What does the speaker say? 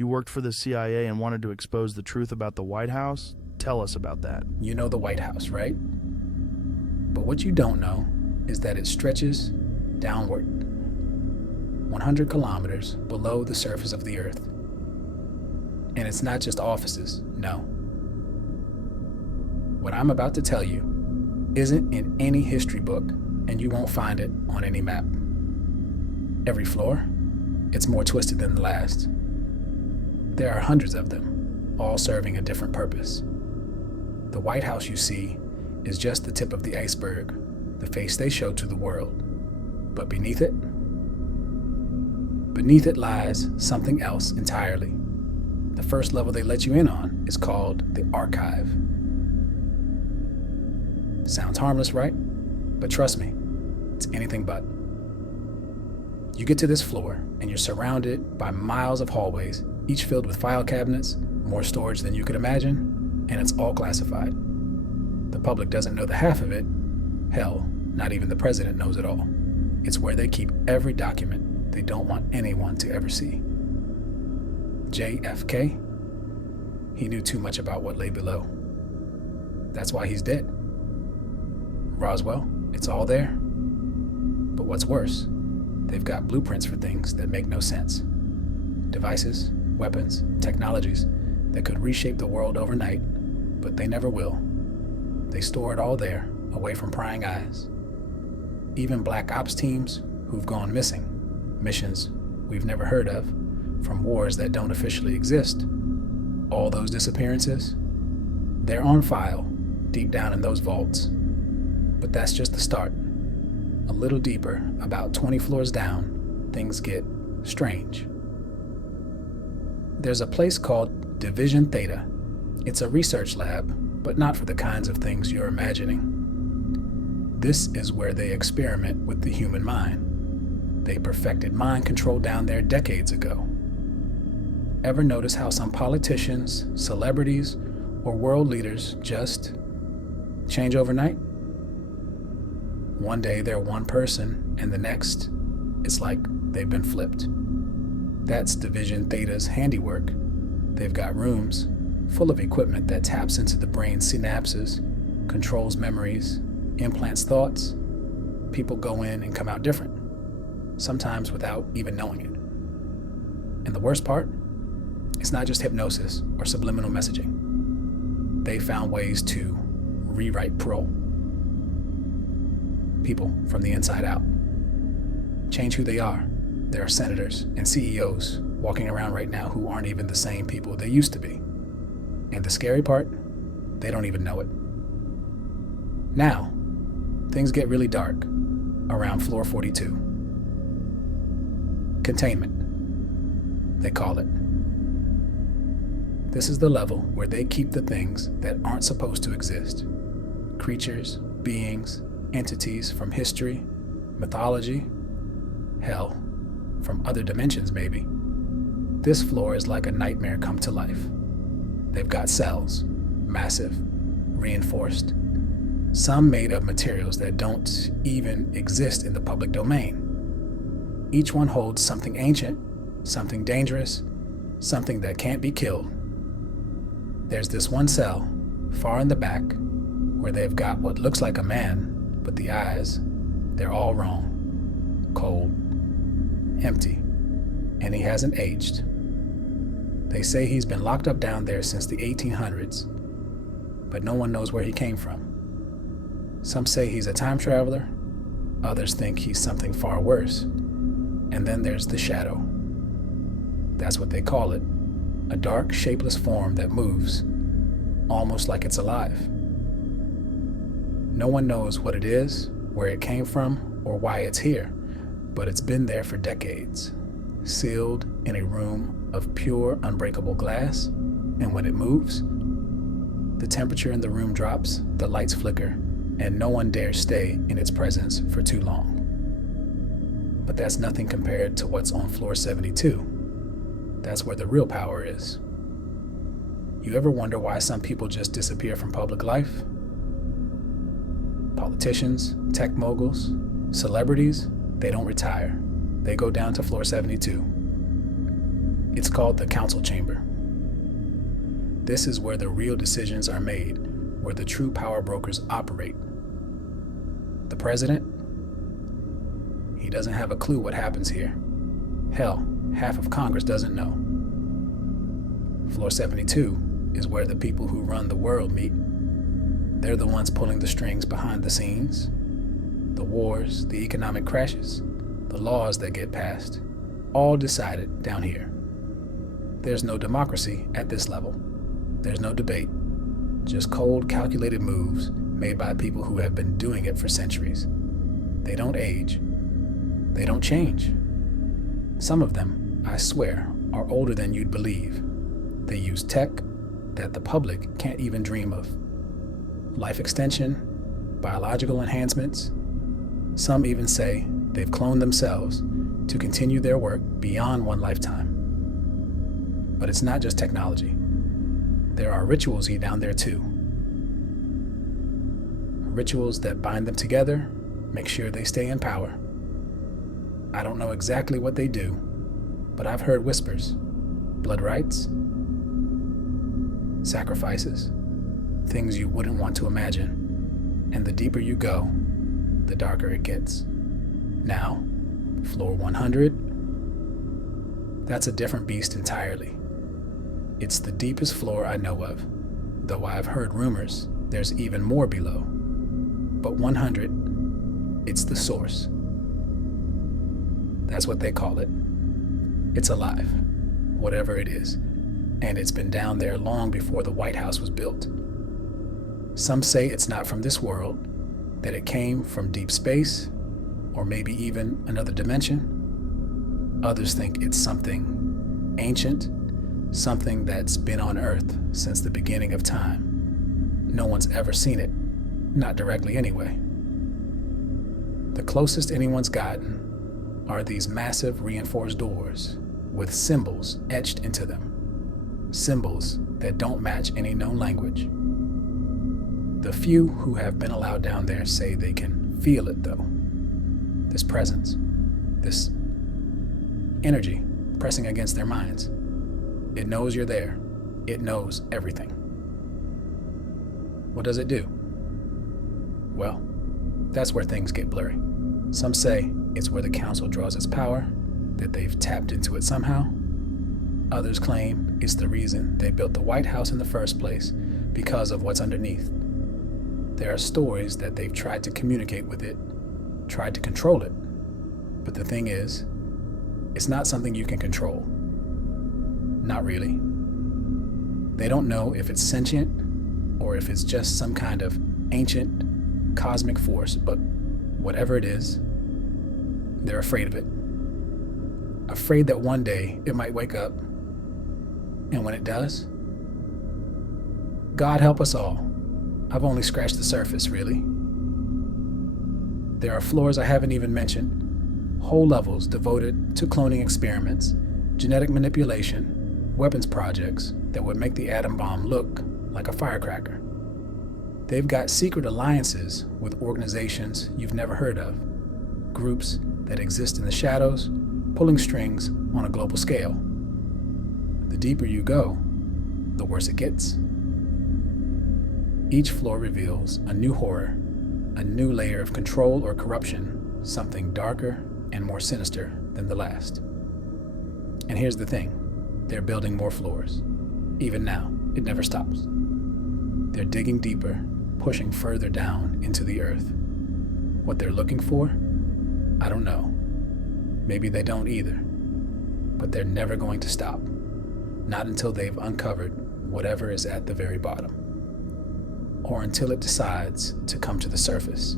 You worked for the CIA and wanted to expose the truth about the White House? Tell us about that. You know the White House, right? But what you don't know is that it stretches downward 100 kilometers below the surface of the Earth. And it's not just offices, no. What I'm about to tell you isn't in any history book, and you won't find it on any map. Every floor, it's more twisted than the last. There are hundreds of them, all serving a different purpose. The White House you see is just the tip of the iceberg, the face they show to the world. But beneath it lies something else entirely. The first level they let you in on is called the archive. Sounds harmless, right? But trust me, it's anything but. You get to this floor and you're surrounded by miles of hallways, each filled with file cabinets, more storage than you could imagine, and it's all classified. The public doesn't know the half of it. Hell, not even the president knows it all. It's where they keep every document they don't want anyone to ever see. JFK, he knew too much about what lay below. That's why he's dead. Roswell, it's all there. But what's worse, they've got blueprints for things that make no sense. Devices, weapons, technologies that could reshape the world overnight, but they never will. They store it all there, away from prying eyes. Even black ops teams who've gone missing, missions we've never heard of, from wars that don't officially exist, all those disappearances, they're on file deep down in those vaults. But that's just the start. A little deeper, about 20 floors down, things get strange. There's a place called Division Theta. It's a research lab, but not for the kinds of things you're imagining. This is where they experiment with the human mind. They perfected mind control down there decades ago. Ever notice how some politicians, celebrities, or world leaders just change overnight? One day they're one person, and the next, it's like they've been flipped. That's Division Theta's handiwork. They've got rooms full of equipment that taps into the brain's synapses, controls memories, implants thoughts. People go in and come out different, sometimes without even knowing it. And the worst part? It's not just hypnosis or subliminal messaging. They found ways to rewrite people from the inside out. Change who they are. There are senators and CEOs walking around right now who aren't even the same people they used to be. And the scary part, they don't even know it. Now, things get really dark around floor 42. Containment, they call it. This is the level where they keep the things that aren't supposed to exist. Creatures, beings, entities from history, mythology, hell, from other dimensions maybe. This floor is like a nightmare come to life. They've got cells, massive, reinforced, some made of materials that don't even exist in the public domain. Each one holds something ancient, something dangerous, something that can't be killed. There's this one cell, far in the back, where they've got what looks like a man, but the eyes, they're all wrong. Cold, empty, and he hasn't aged. They say he's been locked up down there since the 1800s, but no one knows where he came from. Some say he's a time traveler, others think he's something far worse. And then there's the shadow. That's what they call it, a dark, shapeless form that moves, almost like it's alive. No one knows what it is, where it came from, or why it's here, but it's been there for decades, sealed in a room of pure, unbreakable glass, and when it moves, the temperature in the room drops, the lights flicker, and no one dares stay in its presence for too long. But that's nothing compared to what's on floor 72. That's where the real power is. You ever wonder why some people just disappear from public life? Politicians, tech moguls, celebrities, they don't retire. They go down to floor 72. It's called the council chamber. This is where the real decisions are made, where the true power brokers operate. The president? He doesn't have a clue what happens here. Hell, half of Congress doesn't know. Floor 72 is where the people who run the world meet. They're the ones pulling the strings behind the scenes. The wars, the economic crashes, the laws that get passed, all decided down here. There's no democracy at this level. There's no debate, just cold, calculated moves made by people who have been doing it for centuries. They don't age. They don't change. Some of them, I swear, are older than you'd believe. They use tech that the public can't even dream of. Life extension, biological enhancements. Some even say they've cloned themselves to continue their work beyond one lifetime. But it's not just technology. There are rituals down there too. Rituals that bind them together, make sure they stay in power. I don't know exactly what they do, but I've heard whispers. Blood rites, sacrifices, things you wouldn't want to imagine. And the deeper you go, the darker it gets. Now, floor 100, that's a different beast entirely. It's the deepest floor I know of, though I've heard rumors there's even more below. But 100, it's the source. That's what they call it. It's alive, whatever it is, and it's been down there long before the White House was built. Some say it's not from this world, that it came from deep space, or maybe even another dimension. Others think it's something ancient, something that's been on Earth since the beginning of time. No one's ever seen it, not directly anyway. The closest anyone's gotten are these massive reinforced doors with symbols etched into them. Symbols that don't match any known language. The few who have been allowed down there say they can feel it though. This presence, this energy pressing against their minds. It knows you're there. It knows everything. What does it do? Well, that's where things get blurry. Some say it's where the council draws its power, that they've tapped into it somehow. Others claim it's the reason they built the White House in the first place, because of what's underneath. There are stories that they've tried to communicate with it, tried to control it. But the thing is, it's not something you can control. Not really. They don't know if it's sentient or if it's just some kind of ancient cosmic force, but whatever it is, they're afraid of it. Afraid that one day it might wake up, and when it does, God help us all. I've only scratched the surface, really. There are floors I haven't even mentioned, whole levels devoted to cloning experiments, genetic manipulation, weapons projects that would make the atom bomb look like a firecracker. They've got secret alliances with organizations you've never heard of, groups that exist in the shadows, pulling strings on a global scale. The deeper you go, the worse it gets. Each floor reveals a new horror, a new layer of control or corruption, something darker and more sinister than the last. And here's the thing. They're building more floors. Even now, it never stops. They're digging deeper, pushing further down into the earth. What they're looking for? I don't know. Maybe they don't either. But they're never going to stop. Not until they've uncovered whatever is at the very bottom. Or until it decides to come to the surface.